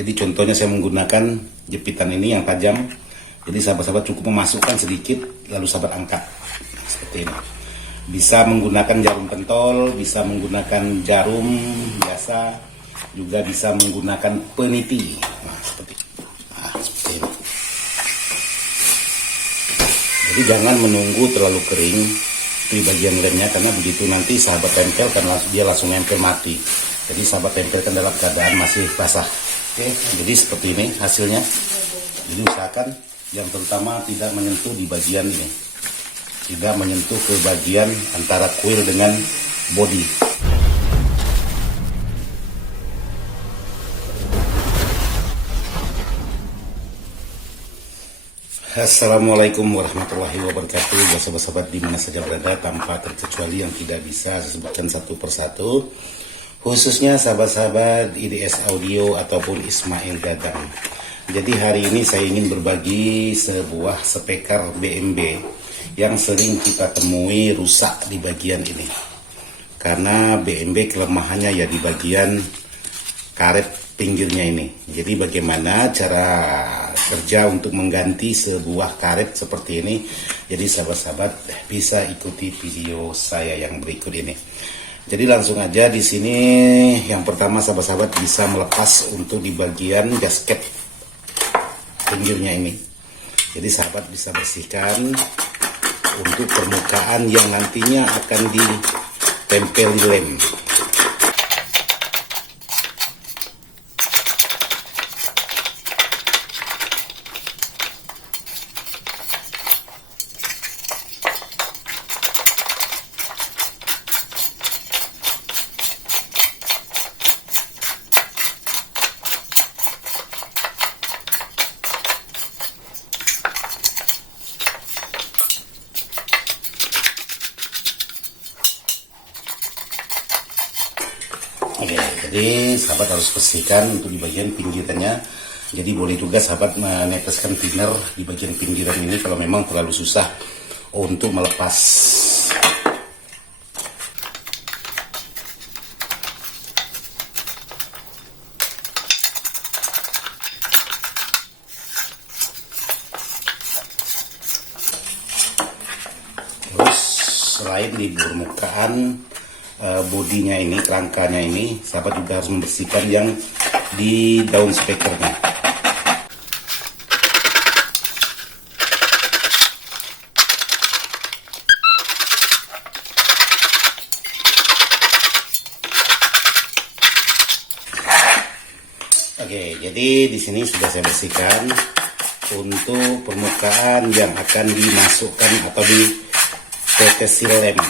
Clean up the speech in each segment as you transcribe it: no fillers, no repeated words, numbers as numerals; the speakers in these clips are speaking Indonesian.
Jadi contohnya saya menggunakan jepitan ini yang tajam. Jadi sahabat-sahabat cukup memasukkan sedikit lalu sahabat angkat seperti ini. Bisa menggunakan jarum pentol, bisa menggunakan jarum biasa, juga bisa menggunakan peniti. Seperti ini. Jadi jangan menunggu terlalu kering di bagian lemnya, karena begitu nanti sahabat tempel kan dia langsung nempel mati. Jadi sahabat tempelkan dalam keadaan masih basah. Oke, jadi seperti ini hasilnya. Jadi usahakan yang terutama tidak menyentuh di bagian ini, tidak menyentuh ke bagian antara kuil dengan body. Assalamualaikum warahmatullahi wabarakatuh. Ya sahabat-sahabat di mana saja berada, tanpa terkecuali yang tidak bisa saya sebutkan satu persatu, khususnya sahabat-sahabat IDS Audio ataupun Ismail Dadang. Jadi hari ini saya ingin berbagi sebuah speaker BMB yang sering kita temui rusak di bagian ini. Karena BMB kelemahannya ya di bagian karet pinggirnya ini. Jadi bagaimana cara kerja untuk mengganti sebuah karet seperti ini? Jadi sahabat-sahabat bisa ikuti video saya yang berikut ini. Jadi langsung aja di sini yang pertama sahabat-sahabat bisa melepas untuk di bagian gasket pinggirnya ini. Jadi sahabat bisa bersihkan untuk permukaan yang nantinya akan ditempel di lem. Oke, jadi sahabat harus bersihkan untuk di bagian pinggirannya. Jadi boleh juga sahabat meneteskan thinner di bagian pinggiran ini kalau memang terlalu susah untuk melepas. Terus selain di permukaan bodinya ini, kerangkanya ini, sahabat juga harus membersihkan yang di daun speakernya. Oke, jadi di sini sudah saya bersihkan untuk permukaan yang akan dimasukkan atau ditetesi lem.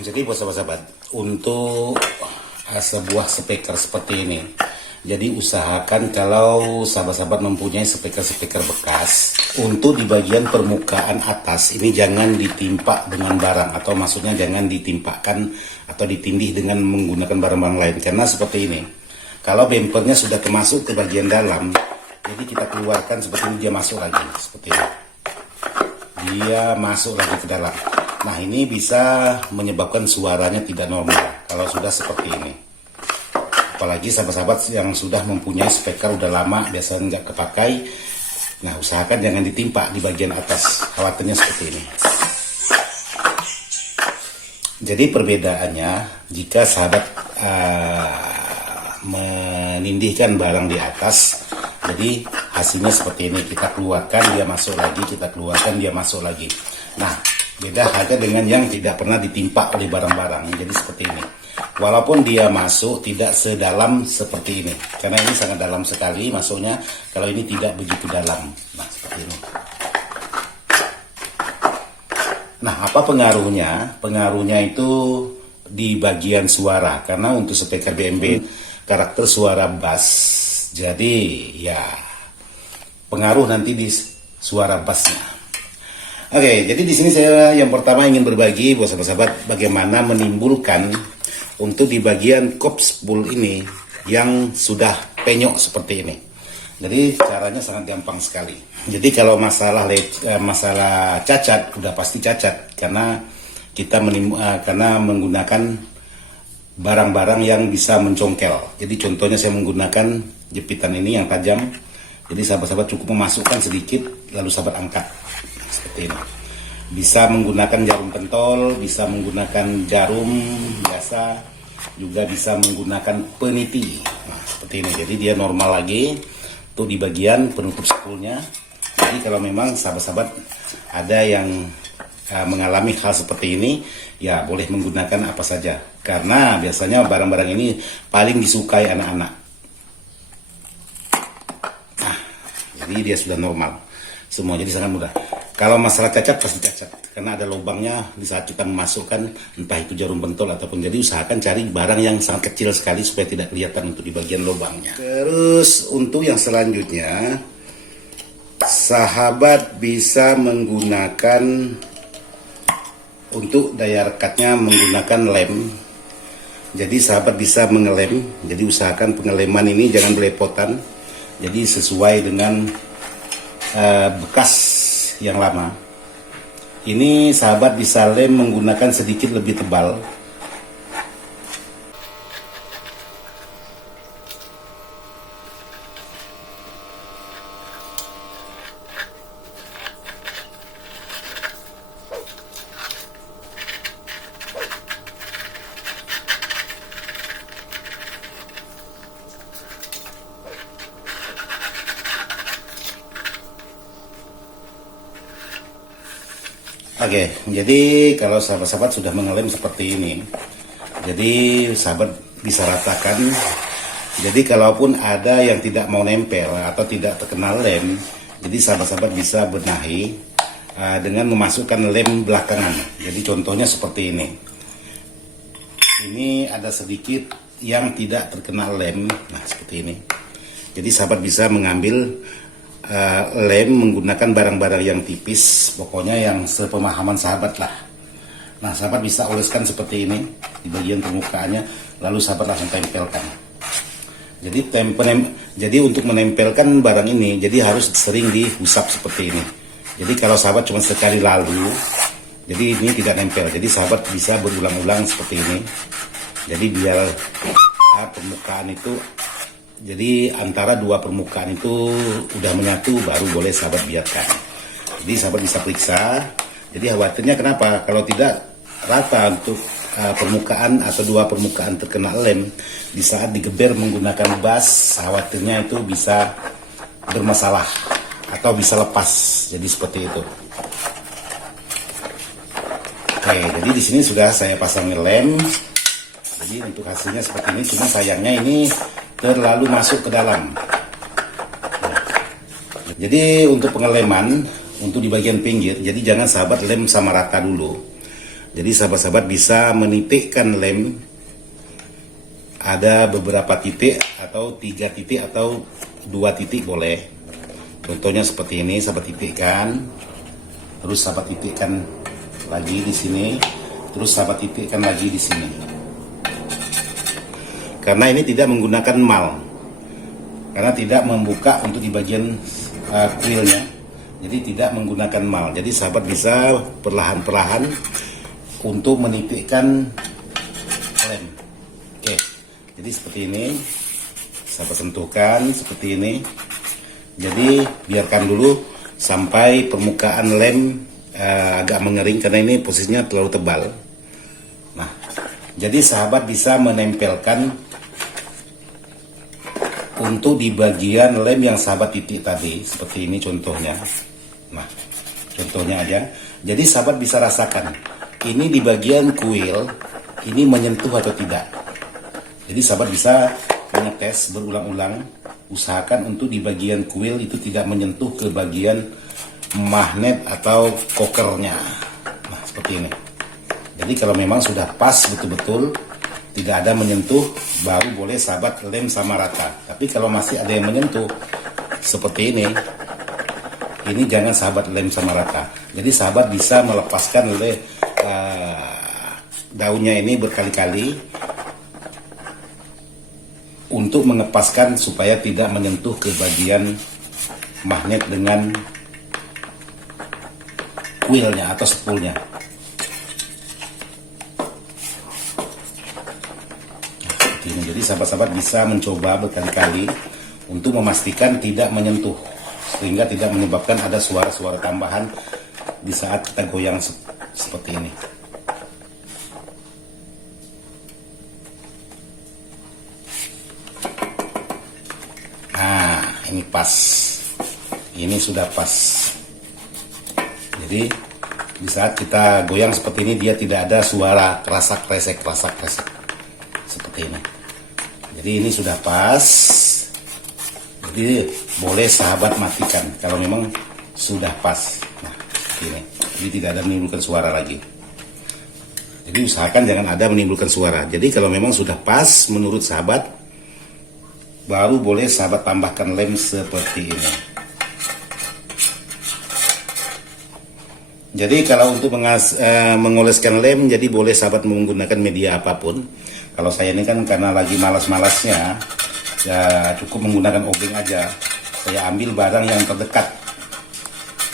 Jadi buat sahabat-sahabat, untuk sebuah speaker seperti ini, jadi usahakan kalau sahabat-sahabat mempunyai speaker-speaker bekas, untuk di bagian permukaan atas ini jangan ditimpa dengan barang, atau maksudnya jangan ditimpakan atau ditindih dengan menggunakan barang-barang lain. Karena seperti ini, kalau bempernya sudah termasuk ke bagian dalam, jadi kita keluarkan seperti ini, dia masuk lagi seperti ini, dia masuk lagi ke dalam. Nah ini bisa menyebabkan suaranya tidak normal kalau sudah seperti ini. Apalagi sahabat-sahabat yang sudah mempunyai speaker udah lama biasanya nggak kepakai. Nah usahakan jangan ditimpa di bagian atas, khawatirnya seperti ini. Jadi perbedaannya jika sahabat menindihkan barang di atas, jadi hasilnya seperti ini, kita keluarkan dia masuk lagi, kita keluarkan dia masuk lagi. Nah beda halnya dengan yang tidak pernah ditimpa oleh barang-barang. Jadi seperti ini. Walaupun dia masuk tidak sedalam seperti ini. Karena ini sangat dalam sekali masuknya. Kalau ini tidak begitu dalam. Nah seperti ini. Nah apa pengaruhnya? Pengaruhnya itu di bagian suara. Karena untuk speaker BMB karakter suara bass. Jadi ya pengaruh nanti di suara bassnya. Oke, jadi di sini saya yang pertama ingin berbagi buat sahabat-sahabat bagaimana menimbulkan untuk di bagian kop spool ini yang sudah penyok seperti ini. Jadi caranya sangat gampang sekali. Jadi kalau masalah cacat udah pasti cacat karena kita karena menggunakan barang-barang yang bisa mencongkel. Jadi contohnya saya menggunakan jepitan ini yang tajam. Jadi sahabat-sahabat cukup memasukkan sedikit lalu sahabat angkat seperti ini. Bisa menggunakan jarum pentol, bisa menggunakan jarum biasa, juga bisa menggunakan peniti. Nah, seperti ini. Jadi dia normal lagi. Tuh di bagian penutup spoolnya. Jadi kalau memang sahabat-sahabat ada yang mengalami hal seperti ini, ya boleh menggunakan apa saja. Karena biasanya barang-barang ini paling disukai anak-anak. Nah, jadi dia sudah normal semua, jadi sangat mudah. Kalau masalah cacat pasti cacat, karena ada lubangnya di saat kita memasukkan entah itu jarum pentol ataupun, jadi usahakan cari barang yang sangat kecil sekali supaya tidak kelihatan untuk di bagian lubangnya. Terus untuk yang selanjutnya, sahabat bisa menggunakan untuk daya rekatnya menggunakan lem. Jadi sahabat bisa mengelem, jadi usahakan pengeleman ini jangan belepotan, jadi sesuai dengan bekas yang lama. Ini sahabat bisa lem menggunakan sedikit lebih tebal. Oke, jadi kalau sahabat-sahabat sudah mengelem seperti ini, jadi sahabat bisa ratakan. Jadi kalaupun ada yang tidak mau nempel atau tidak terkena lem, jadi sahabat-sahabat bisa benahi dengan memasukkan lem belakangan. Jadi contohnya seperti ini. Ini ada sedikit yang tidak terkena lem, nah seperti ini. Jadi sahabat bisa mengambil lem menggunakan barang-barang yang tipis, pokoknya yang sepemahaman sahabat lah. Nah sahabat bisa oleskan seperti ini di bagian permukaannya, lalu sahabat langsung tempelkan. Jadi untuk menempelkan barang ini, jadi harus sering diusap seperti ini. Jadi kalau sahabat cuma sekali lalu, jadi ini tidak nempel. Jadi sahabat bisa berulang-ulang seperti ini. Jadi biar permukaan itu, jadi antara dua permukaan itu udah menyatu, baru boleh sahabat biarkan. Jadi sahabat bisa periksa. Jadi khawatirnya kenapa? Kalau tidak rata untuk permukaan atau dua permukaan terkena lem, di saat digeber menggunakan bas, khawatirnya itu bisa bermasalah atau bisa lepas. Jadi seperti itu. Oke, jadi di sini sudah saya pasang lem. Jadi untuk hasilnya seperti ini, cuma sayangnya ini terlalu masuk ke dalam. Jadi untuk pengeleman, untuk di bagian pinggir, jadi jangan sahabat lem sama rata dulu. Jadi sahabat-sahabat bisa menitikkan lem. Ada beberapa titik atau 3 titik atau 2 titik boleh. Contohnya seperti ini, sahabat titikkan. Terus sahabat titikkan lagi di sini. Terus sahabat titikkan lagi di sini. Karena ini tidak menggunakan mal, karena tidak membuka untuk di bagian kuilnya, jadi tidak menggunakan mal. Jadi sahabat bisa perlahan-perlahan untuk menitikkan lem. Oke, jadi seperti ini, sahabat sentuhkan seperti ini. Jadi biarkan dulu sampai permukaan lem agak mengering, karena ini posisinya terlalu tebal. Nah, jadi sahabat bisa menempelkan untuk di bagian lem yang sahabat titik tadi, seperti ini contohnya. Nah, contohnya aja. Jadi sahabat bisa rasakan, ini di bagian kuil, ini menyentuh atau tidak. Jadi sahabat bisa mengetes berulang-ulang, usahakan untuk di bagian kuil itu tidak menyentuh ke bagian magnet atau kokernya. Nah, seperti ini. Jadi kalau memang sudah pas betul-betul, tidak ada menyentuh, baru boleh sahabat lem sama rata. Tapi kalau masih ada yang menyentuh seperti ini jangan sahabat lem sama rata. Jadi sahabat bisa melepaskan daunnya ini berkali-kali. untuk mengepaskan supaya tidak menyentuh ke bagian magnet dengan kuilnya atau spoolnya. Jadi sahabat-sahabat bisa mencoba berkali-kali untuk memastikan tidak menyentuh, sehingga tidak menyebabkan ada suara-suara tambahan di saat kita goyang seperti ini. Nah, ini pas. Ini sudah pas. Jadi di saat kita goyang seperti ini, dia tidak ada suara kerasak-kresek seperti ini. Jadi ini sudah pas. Jadi boleh sahabat matikan kalau memang sudah pas. Nah, seperti ini. Jadi tidak ada menimbulkan suara lagi. Jadi usahakan jangan ada menimbulkan suara. Jadi kalau memang sudah pas menurut sahabat, baru boleh sahabat tambahkan lem seperti ini. Jadi kalau untuk mengoleskan lem, jadi boleh sahabat menggunakan media apapun. Kalau saya ini kan karena lagi malas-malasnya, ya cukup menggunakan obeng aja. Saya ambil barang yang terdekat.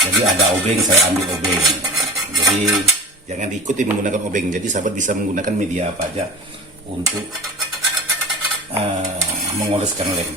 Jadi ada obeng, saya ambil obeng. Jadi jangan diikuti menggunakan obeng. Jadi sahabat bisa menggunakan media apa aja untuk mengoleskan lem.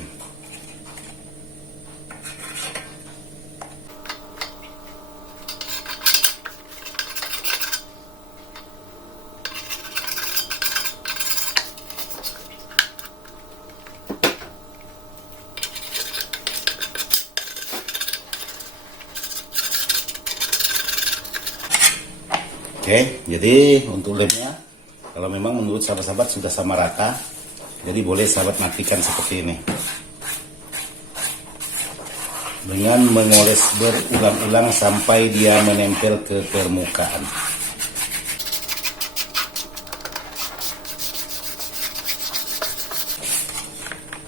Oke, jadi untuk lemnya, kalau memang menurut sahabat-sahabat sudah sama rata, jadi boleh sahabat matikan seperti ini. Dengan mengoles berulang-ulang sampai dia menempel ke permukaan.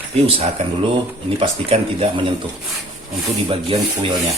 Tapi usahakan dulu, ini pastikan tidak menyentuh untuk di bagian kuilnya.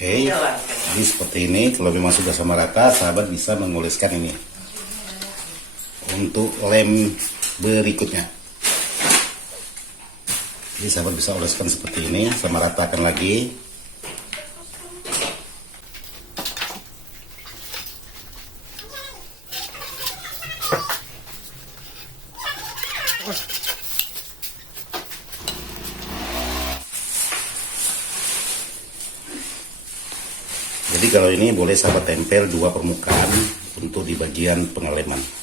Oke, jadi seperti ini. Kalau memang sudah sama rata, sahabat bisa mengoleskan ini untuk lem berikutnya. Jadi sahabat bisa oleskan seperti ini, sama ratakan lagi. Jadi kalau ini boleh sahabat tempel dua permukaan untuk di bagian pengeleman.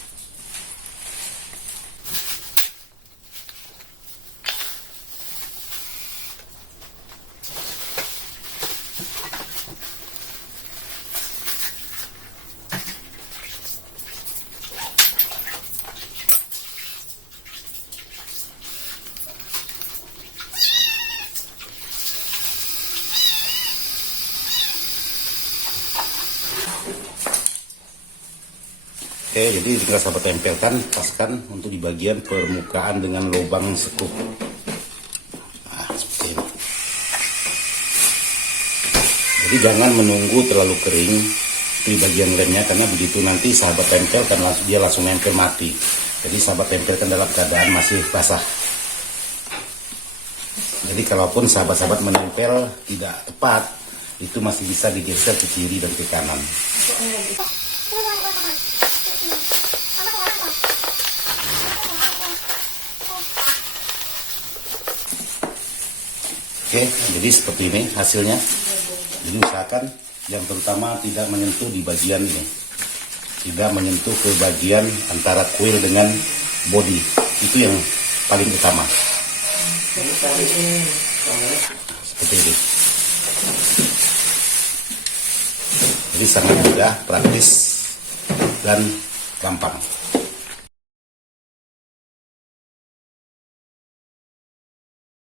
Oke, jadi tinggal sahabat tempelkan, paskan untuk di bagian permukaan dengan lubang sekup. Nah, seperti ini. Jadi jangan menunggu terlalu kering di bagian lemnya, karena begitu nanti sahabat tempelkan dia langsung nempel mati. Jadi sahabat tempelkan dalam keadaan masih basah. Jadi kalaupun sahabat-sahabat menempel tidak tepat, itu masih bisa digeser ke kiri dan ke kanan. Oke, jadi seperti ini hasilnya. Jadi usahakan yang terutama tidak menyentuh di bagian ini, tidak menyentuh ke bagian antara kuil dengan body, itu yang paling utama. Seperti ini. Jadi sangat mudah, praktis, dan gampang.